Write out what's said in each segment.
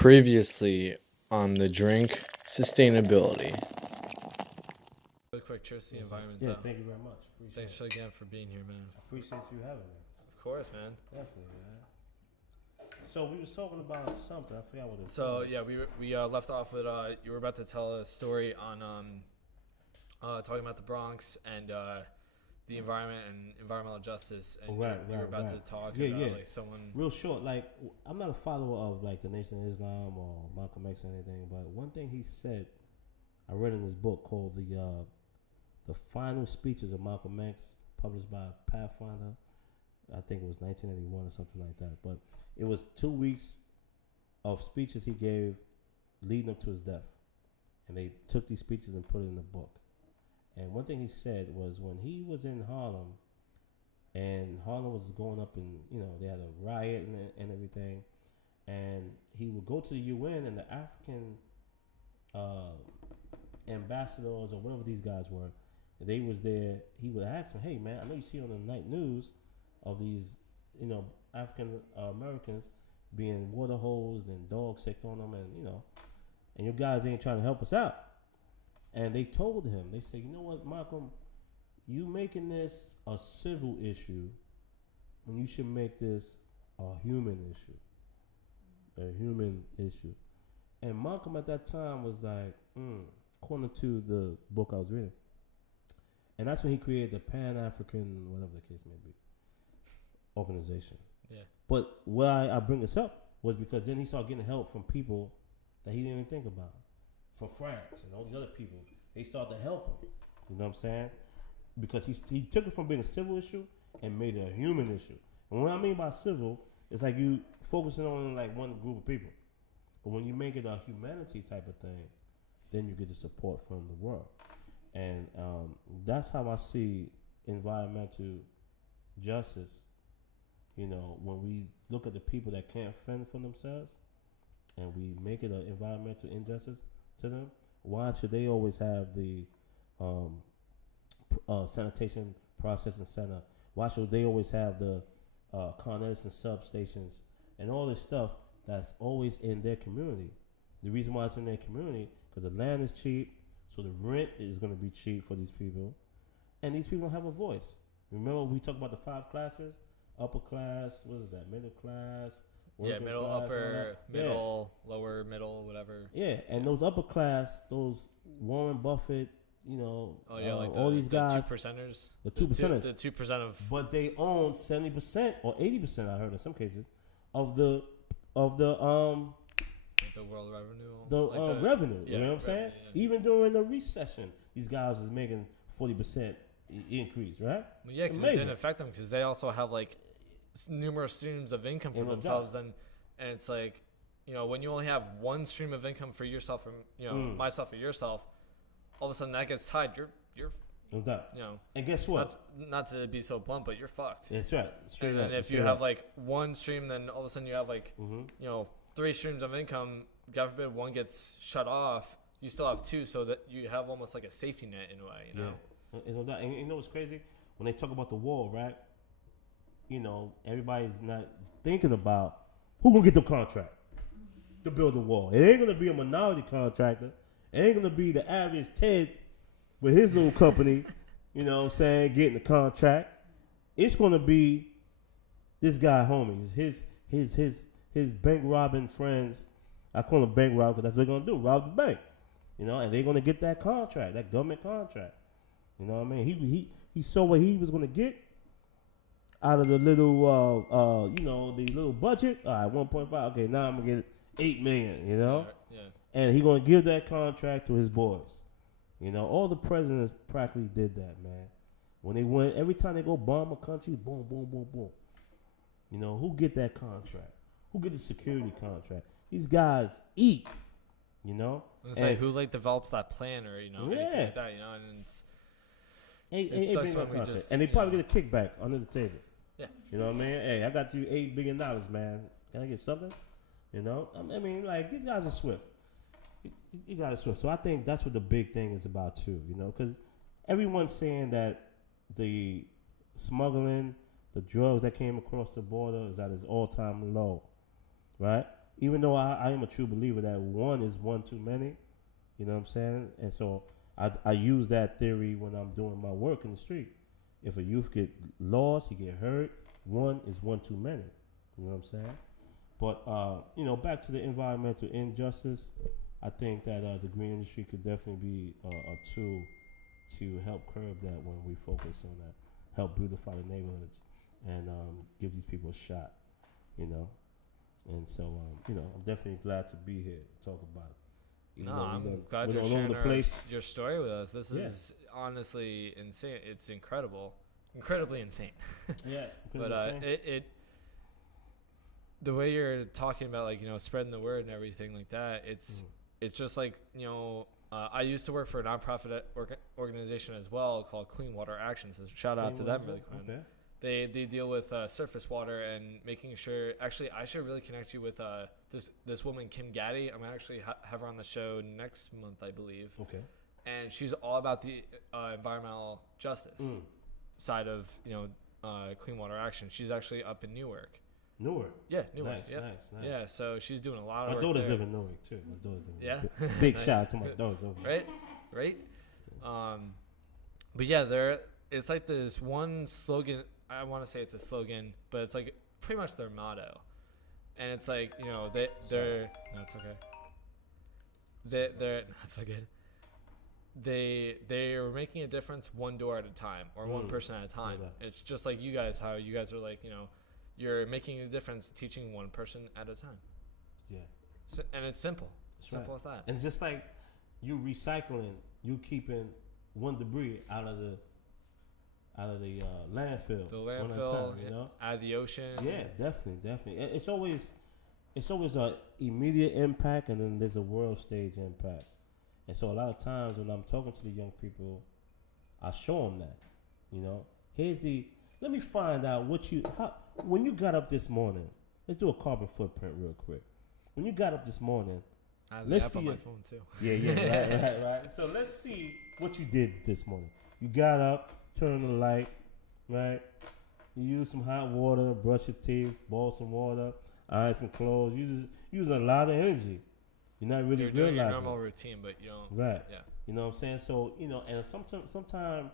Previously on the drink sustainability. Really quick, cheers to the environment, Yeah, though. thank you very much. Thanks again for being here, man. I appreciate you having me. Of course, man. Definitely, man. So we was talking about something. I forgot what it was. So yeah, we left off with you were about to tell a story on talking about the Bronx and the environment and environmental justice, and you were about to talk about like someone real short. Like, I'm not a follower of like the Nation of Islam or Malcolm X or anything, but one thing he said, I read in his book called the Final Speeches of Malcolm X, published by Pathfinder. I think it was 1981 or something like that. But it was 2 weeks of speeches he gave leading up to his death, and they took these speeches and put it in the book. And one thing he said was when he was in Harlem, and Harlem was going up, and they had a riot and everything, and he would go to the UN, and the African ambassadors or whatever these guys were, they was there. He would ask them, "Hey man, I know you see on the night news of these, African Americans being water hosed and dogs sick on them, and you guys ain't trying to help us out." And they told him, they said, "You know what, Malcolm, you making this a civil issue when you should make this a human issue. A human issue." And Malcolm at that time was like, according to the book I was reading. And that's when he created the Pan-African, whatever the case may be, organization. Yeah. But why I bring this up was because then he started getting help from people that he didn't even think about. From France and all these other people. They started to help him. You know what I'm saying? Because he took it from being a civil issue and made it a human issue. And what I mean by civil, it's like you focusing on like one group of people. But when you make it a humanity type of thing, then you get the support from the world. And that's how I see environmental justice. When we look at the people that can't fend for themselves and we make it an environmental injustice to them, why should they always have the sanitation processing center? Why should they always have the Con Edison substations and all this stuff that's always in their community? The reason why it's in their community, because the land is cheap, so the rent is going to be cheap for these people, and these people don't have a voice. Remember we talked about the 5 classes? Upper class, what is that? Middle class? middle, class, upper, middle, lower, middle, whatever. Yeah, and those upper class, those Warren Buffett, all these guys, the 2%ers, the 2%ers, the 2% of, but they own 70% or 80%. I heard in some cases of the world revenue, revenue. Yeah, you know what I'm saying? Yeah. Even during the recession, these guys is making 40% increase, right? Well, yeah, because it didn't affect them because they also have like numerous streams of income for themselves, and it's like, when you only have one stream of income for yourself, and myself or yourself, all of a sudden that gets tied. You're no doubt. And guess what? Not to be so blunt, but you're fucked. That's right. Straight and up. then if you have like one stream, then all of a sudden you have like 3 streams of income. God forbid one gets shut off, you still have 2, so that you have almost like a safety net in a way. Yeah. And you know what's crazy? When they talk about the wall, right? Everybody's not thinking about who gonna get the contract to build the wall. It ain't gonna be a minority contractor. It ain't gonna be the average Ted with his little company, getting the contract. It's gonna be this guy, homies, his bank robbing friends. I call them bank robbers because that's what they're gonna do, rob the bank. And they're gonna get that contract, that government contract. You know what I mean? He saw what he was gonna get out of the little, the little budget. All right, 1.5. Okay, now I'm gonna get 8 million. Yeah. And he gonna give that contract to his boys. All the presidents practically did that, man. When they went, every time they go bomb a country, boom, boom, boom, boom. Who get that contract? Who get the security contract? These guys eat. It's like who develops that plan or anything like that, and and they probably get a kickback under the table. Yeah. You know what I mean? Hey, I got you $8 billion, man. Can I get something? I mean, like, these guys are swift. You guys are swift. So I think that's what the big thing is about too, because everyone's saying that the smuggling, the drugs that came across the border is at its all-time low, right? even though I am a true believer that one is one too many, you know what I'm saying? And so I use that theory when I'm doing my work in the street. If a youth get lost, he get hurt, one is one too many. You know what I'm saying? But, back to the environmental injustice, I think that the green industry could definitely be a tool to help curb that when we focus on that, help beautify the neighborhoods and give these people a shot, And so, I'm definitely glad to be here to talk about it. I'm glad you're sharing your story with us. This is honestly insane. It's incredibly insane. Yeah, but it the way you're talking about spreading the word and everything like that. It's just like I used to work for a nonprofit organization as well called Clean Water Action. So shout out to them really quick. Okay. They deal with surface water and making sure. Actually, I should really connect you with this woman, Kim Gaddy. I'm actually have her on the show next month, I believe. Okay. And she's all about the environmental justice side of Clean Water Action. She's actually up in Newark. Newark. Yeah, Newark. Nice. Yeah, so she's doing a lot of my work. My daughters there. live in Newark too. Yeah. Big shout out to my daughters over there. Right. But yeah, it's like this one slogan. I want to say it's a slogan, but it's like pretty much their motto. And it's like, they're no, it's okay. That's okay. They are making a difference one door at a time or one person at a time. Yeah. It's just like you guys, how you guys are like, you're making a difference teaching one person at a time. Yeah. So, and it's simple. That's simple right. as that. And it's just like you recycling, you keeping one debris out of the landfill. The landfill, one at a time, out of the ocean. Yeah, definitely. It's always a immediate impact, and then there's a world stage impact. And so a lot of times when I'm talking to the young people, I show them that, let me find out when you got up this morning. Let's do a carbon footprint real quick. When you got up this morning, let's see on my phone too. Yeah, right. So let's see what you did this morning. You got up, turned the light, right? You use some hot water, brush your teeth, boil some water, iron some clothes. Using a lot of energy. You're not really You're realizing. doing your normal routine, but you don't. Right. Yeah. You know what I'm saying? So, and sometimes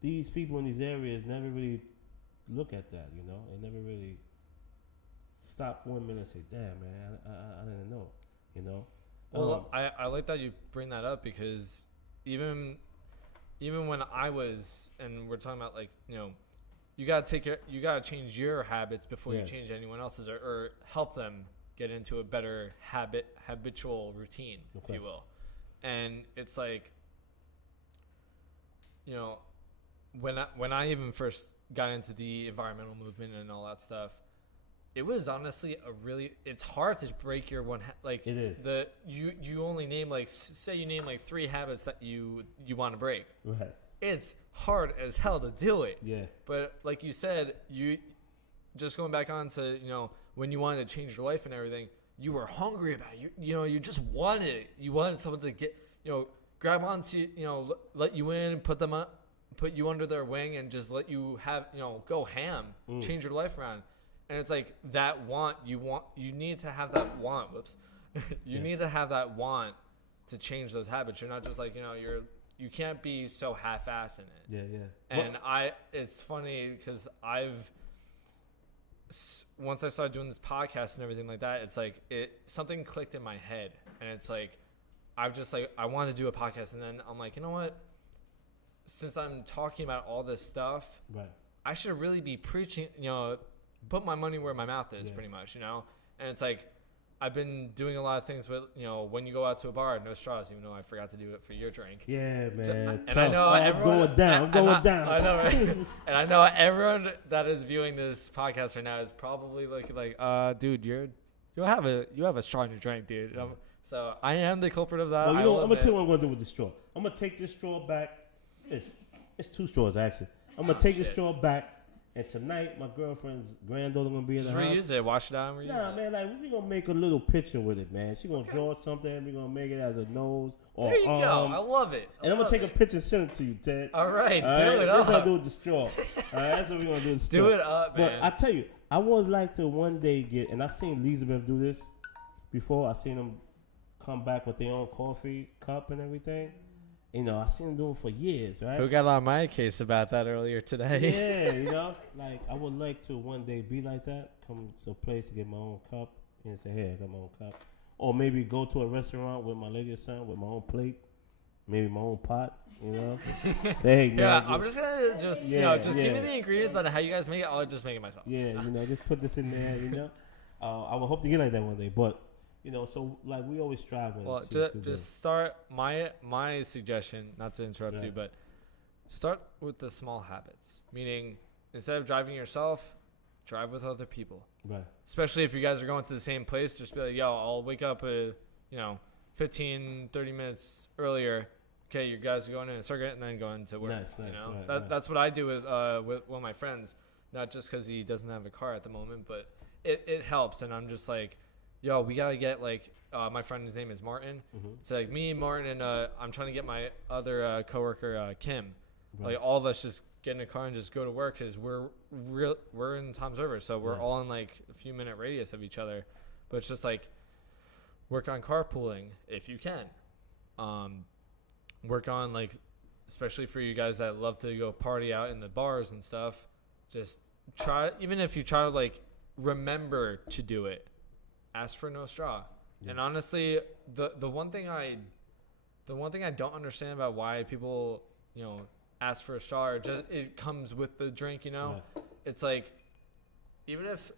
these people in these areas never really look at that, They never really stop for 1 minute and say, damn, man, I didn't know, Well, I like that you bring that up because even when I was, and we're talking about you gotta change your habits before you change anyone else's or help them get into a better habitual routine, if you will. And it's like, when I even first got into the environmental movement and all that stuff, it was honestly it's hard to break your one it is. You only name say you name 3 habits that you want to break. Right. It's hard as hell to do it. Yeah. But like you said, you just going back on to when you wanted to change your life and everything, you were hungry about it. You just wanted it. You wanted someone to get grab onto let you in, put you under their wing, and just let you have go ham, change your life around. And it's like that want you need to have that want. Whoops, you need to have that want to change those habits. You're not just like you can't be so half-assed in it. Yeah. And it's funny because once I started doing this podcast and everything like that, it's like something clicked in my head, and it's like I want to do a podcast, and then I'm like, you know what? Since I'm talking about all this stuff, right, I should really be preaching. Put my money where my mouth is, pretty much. And it's like I've been doing a lot of things with when you go out to a bar, no straws, even though I forgot to do it for your drink. Yeah, man. And I know I'm going down. I know, right? And I know everyone that is viewing this podcast right now is probably looking like, dude, you have a straw in your drink, dude. So I am the culprit of that. Well, I'm gonna tell you what I'm gonna do with the straw. I'm gonna take this straw back. It's 2 straws actually. I'm gonna take this straw back. And tonight, my girlfriend's granddaughter gonna be in the house. Reuse it, wash it down, reuse it. Man, we gonna make a little picture with it, man. She gonna draw something. We gonna make it as a nose or there you go. I love it. And I'm gonna take a picture and send it to you, Ted. All right, do it up. That's what I do up. with the straw. All right, that's what we gonna do with the straw. Do it up, man. But I tell you, I would like to one day and I seen Elizabeth do this. before. I seen them come back with their own coffee cup and everything. You know, I seen them doing it for years, right? Who got on my case about that earlier today? Yeah, you know, like I would like to one day be like that. Come to a place to get my own cup and say, "Hey, I got my own cup," or maybe go to a restaurant with my lady or son with my own plate, maybe my own pot. You know, hey, man, yeah, I'm just gonna just give me the ingredients on how you guys make it. I'll just make it myself. Yeah, you know, just put this in there. You know, I would hope to get like that one day, but. You know, so like we always striving. Well, just start. My suggestion, not to interrupt you, but start with the small habits. Meaning, instead of driving yourself, drive with other people. Right. Especially if you guys are going to the same place, just be like, yo, I'll wake up, 15, 30 minutes earlier. Okay, you guys are going in a circuit and then going to work. Nice. You know? Right. That's what I do with one of my friends. Not just because he doesn't have a car at the moment, but it helps. And I'm just like, yo, we gotta get my friend's name is Martin. Mm-hmm. It's like me, Martin, and I'm trying to get my other coworker Kim. Right. Like all of us just get in a car and just go to work because we're in Tom's River, so we're all in like a few minute radius of each other. But it's just like work on carpooling if you can. Work on like, especially for you guys that love to go party out in the bars and stuff. Just try, even if you try to like remember to do it. Ask for no straw. Yeah. And honestly, the one thing I don't understand about why people, ask for a straw or just it comes with the drink, Yeah. It's like, even if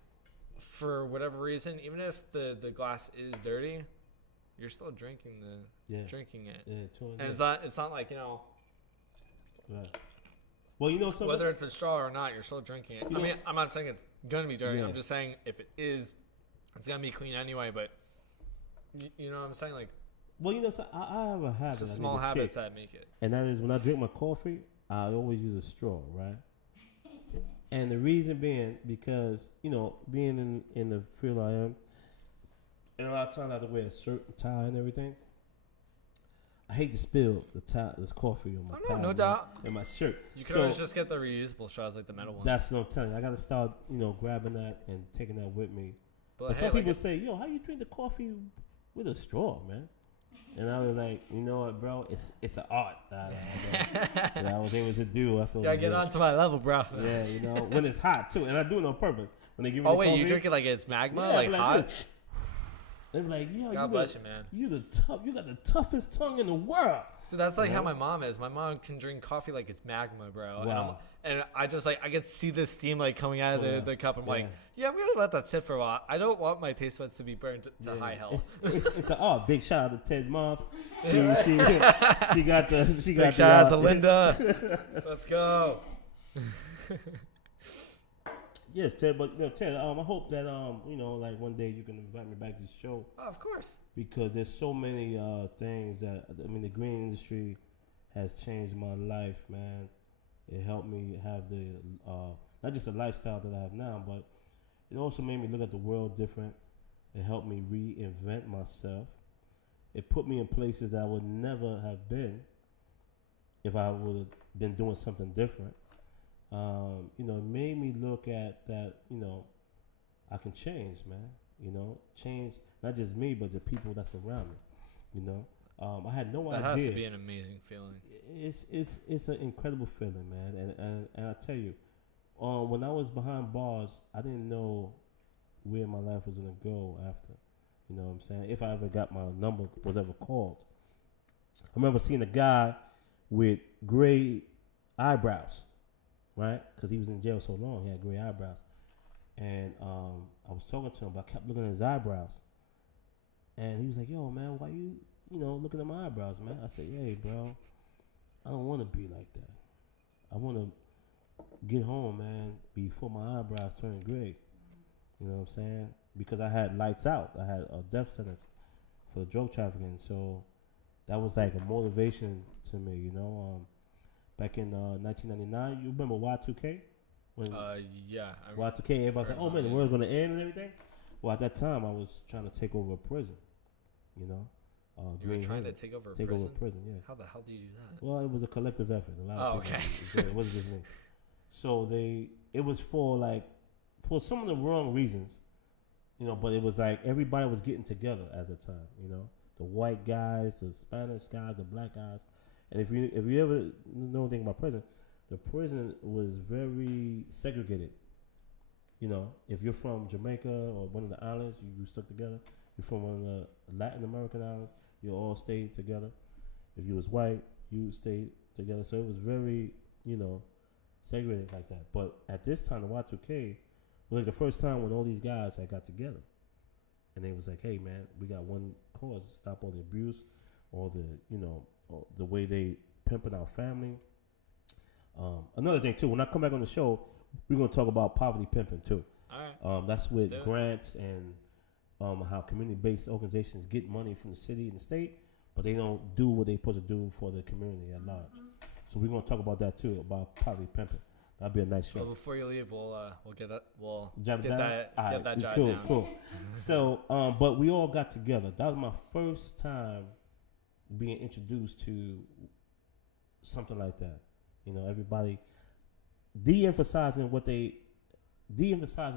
for whatever reason, even if the glass is dirty, you're still drinking drinking it. Yeah, totally. And it's not like, Right. Well, whether it's a straw or not, you're still drinking it. I mean, I'm not saying it's gonna be dirty. Yeah. I'm just saying if it is, it's gonna be clean anyway, but you know what I'm saying? Like, well, so I have a habit. It's the small habits that make it. And that is when I drink my coffee, I always use a straw, right? And the reason being because being in the field I am, and a lot of times I have to wear a certain tie and everything. I hate to spill this coffee on my tie. No doubt. And my shirt. You can always just get the reusable straws, like the metal ones. That's what I'm telling you. I got to start, grabbing that and taking that with me. But some people say, yo, how you drink the coffee with a straw, man? And I was like, you know what, bro? It's an art that I was able to do after. Yeah, get on to my level, bro. Yeah, when it's hot too, and I do it on purpose. When they give me the coffee, you drink it like it's magma, like hot. This. They're like, yo, God bless you, man. You got the toughest tongue in the world. Dude, that's like how my mom is. My mom can drink coffee like it's magma, bro. Wow. And I just I could see the steam coming out of the cup. I'm like, I'm gonna let that sit for a while. I don't want my taste buds to be burned to high hell. It's an big shout out to Ted Moms. She got big shout out to Linda. Let's go. Yes, Ted. But Ted, I hope that one day you can invite me back to the show. Oh, of course. Because there's so many things that the green industry has changed my life, man. It helped me have the not just the lifestyle that I have now, but it also made me look at the world different. It helped me reinvent myself. It put me in places that I would never have been if I would have been doing something different. It made me look at that, I can change, man. Change not just me, but the people that's around me, I had no idea. That has to be an amazing feeling. It's an incredible feeling, man. And I tell you, when I was behind bars, I didn't know where my life was gonna go after. You know what I'm saying? If I ever got my number was ever called. I remember seeing a guy with gray eyebrows, right? Because he was in jail so long, he had gray eyebrows. And I was talking to him, but I kept looking at his eyebrows. And he was like, yo, man, why you looking at my eyebrows, man? I said, hey, bro, I don't want to be like that. I want to get home, man, before my eyebrows turn gray. You know what I'm saying? Because I had lights out. I had a death sentence for the drug trafficking. So that was like a motivation to me, Back in 1999, you remember Y2K? Yeah. Y2K, everybody's like, oh, man, the world's going to end and everything. Well, at that time, I was trying to take over a prison, You were trying to take over a prison? Yeah. How the hell do you do that? Well, it was a collective effort. A lot of people. Okay. It wasn't just me. So it was for some of the wrong reasons. You know, but it was like everybody was getting together at the time. You know, the white guys, the Spanish guys, the black guys, and if you ever know anything about prison, the prison was very segregated. You know, if you're from Jamaica or one of the islands, you stuck together. You're from one of the Latin American islands, you all stayed together. If you was white, you stayed together. So it was very, you know, segregated like that. But at this time, the Y2K was like the first time when all these guys had got together. And they was like, hey, man, we got one cause. Stop all the abuse, all the, you know, the way they pimping our family. Another thing, too, when I come back on the show, we're going to talk about poverty pimping, too. All right. That's with grants and how community-based organizations get money from the city and the state, but they don't do what they're supposed to do for the community at large. So we're going to talk about that, too, about poverty pimping. That'll be a nice show. Well, before you leave, we'll get that. We'll jot get that jot cool, down. Cool. So, but we all got together. That was my first time being introduced to something like that. You know, everybody de-emphasizing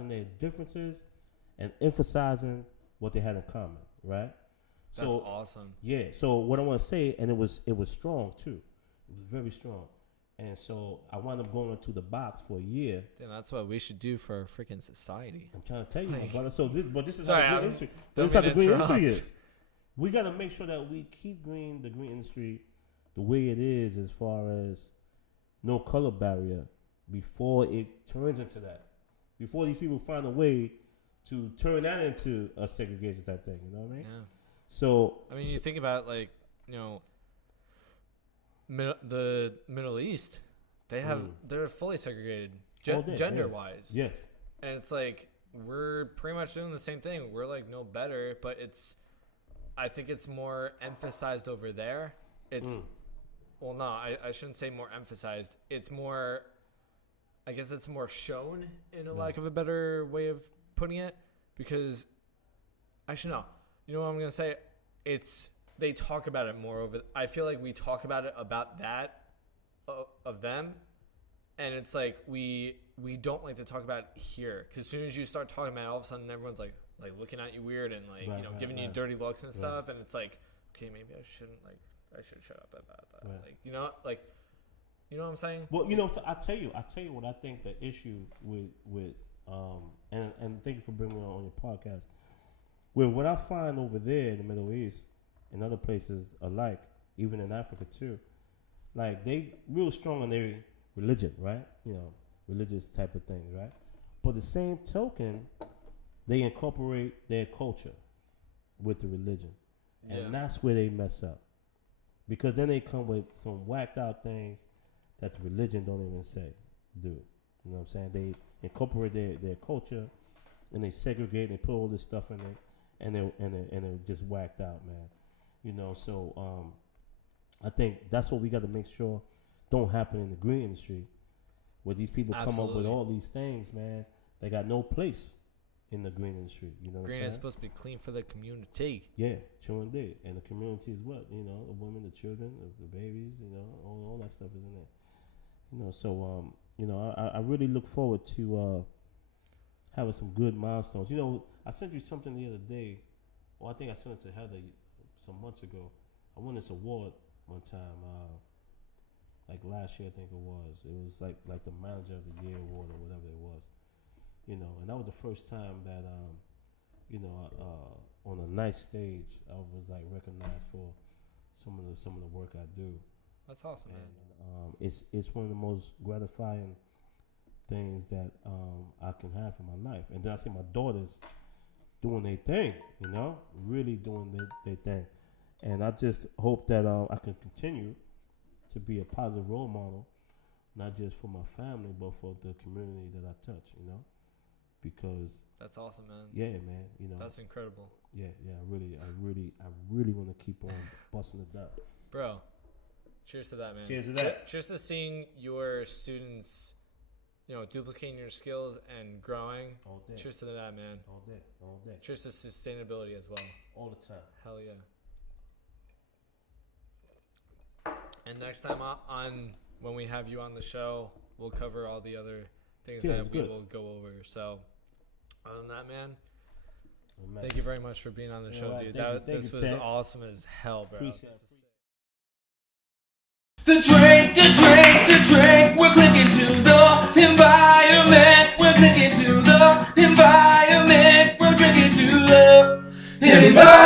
their differences and emphasizing what they had in common, right? That's awesome. Yeah. So what I want to say, and it was strong too. It was very strong. And so I wound up going into the box for a year. Damn, that's what we should do for our freaking society. I'm trying to tell you, my brother. So this is Sorry, how the green industry. This is how the green industry is. We got to make sure that we keep the green industry the way it is, as far as no color barrier, before it turns into that. Before these people find a way to turn that into a segregation type thing. You know what I mean? Yeah. So I mean, you think about, like, you know, the Middle East, they're fully segregated gender wise. Yes. And it's like we're pretty much doing the same thing. We're like no better, but I think it's more emphasized over there. Well, no, I shouldn't say more emphasized. It's more, I guess it's more shown, in a lack of a better way of putting it, because actually no, you know what I'm gonna say? They talk about it more over. I feel like we talk about it about that of them, and it's like we don't like to talk about it here, because as soon as you start talking about it, all of a sudden everyone's like looking at you weird and giving you dirty looks and stuff, and it's like, okay, maybe I should shut up about that. Right. Like, you know what I'm saying? Well, so I tell you what I think the issue with and thank you for bringing it on your podcast. With what I find over there in the Middle East and other places alike, even in Africa too, like they real strong on their religion, right? You know, religious type of things, right? But the same token, they incorporate their culture with the religion, and that's where they mess up, because then they come with some whacked out things that the religion don't even do. You know what I'm saying? They incorporate their culture, and they segregate. They put all this stuff in it, and they're just whacked out, man. You know, so I think that's what we got to make sure don't happen in the green industry, where these people come up with all these things, man. They got no place in the green industry. You know what I'm saying? Green is supposed to be clean for the community. Yeah, true indeed. And the community is what? You know, the women, the children, the babies, you know, all that stuff is in there. You know, so, I really look forward to having some good milestones. You know, I sent you something the other day. Well, I think I sent it to Heather some months ago. I won this award one time, like last year, I think it was. It was like the Manager of the Year award or whatever it was. You know, and that was the first time that, on a nice stage, I was like recognized for some of the work I do. That's awesome, man. It's one of the most gratifying things that I can have in my life. And then I see my daughters doing their thing, you know, really doing their thing. And I just hope that I can continue to be a positive role model, not just for my family, but for the community that I touch, you know, because that's awesome, man. Yeah, man. You know, that's incredible. Yeah. I really want to keep on busting it down, bro. Cheers to that, man. Cheers to that. Cheers to seeing your students, duplicating your skills and growing. All day. Cheers to that, man. All day. Cheers to sustainability as well. All the time. Hell yeah. And next time when we have you on the show, we'll cover all the other things that we will go over. So, other than that, man, Amen. Thank you very much for being on the show, right, dude. thank This you, was Tank. awesome as hell, bro. Appreciate it. The drink, we're clicking to the environment. We're clicking to the environment. We're drinking to the environment.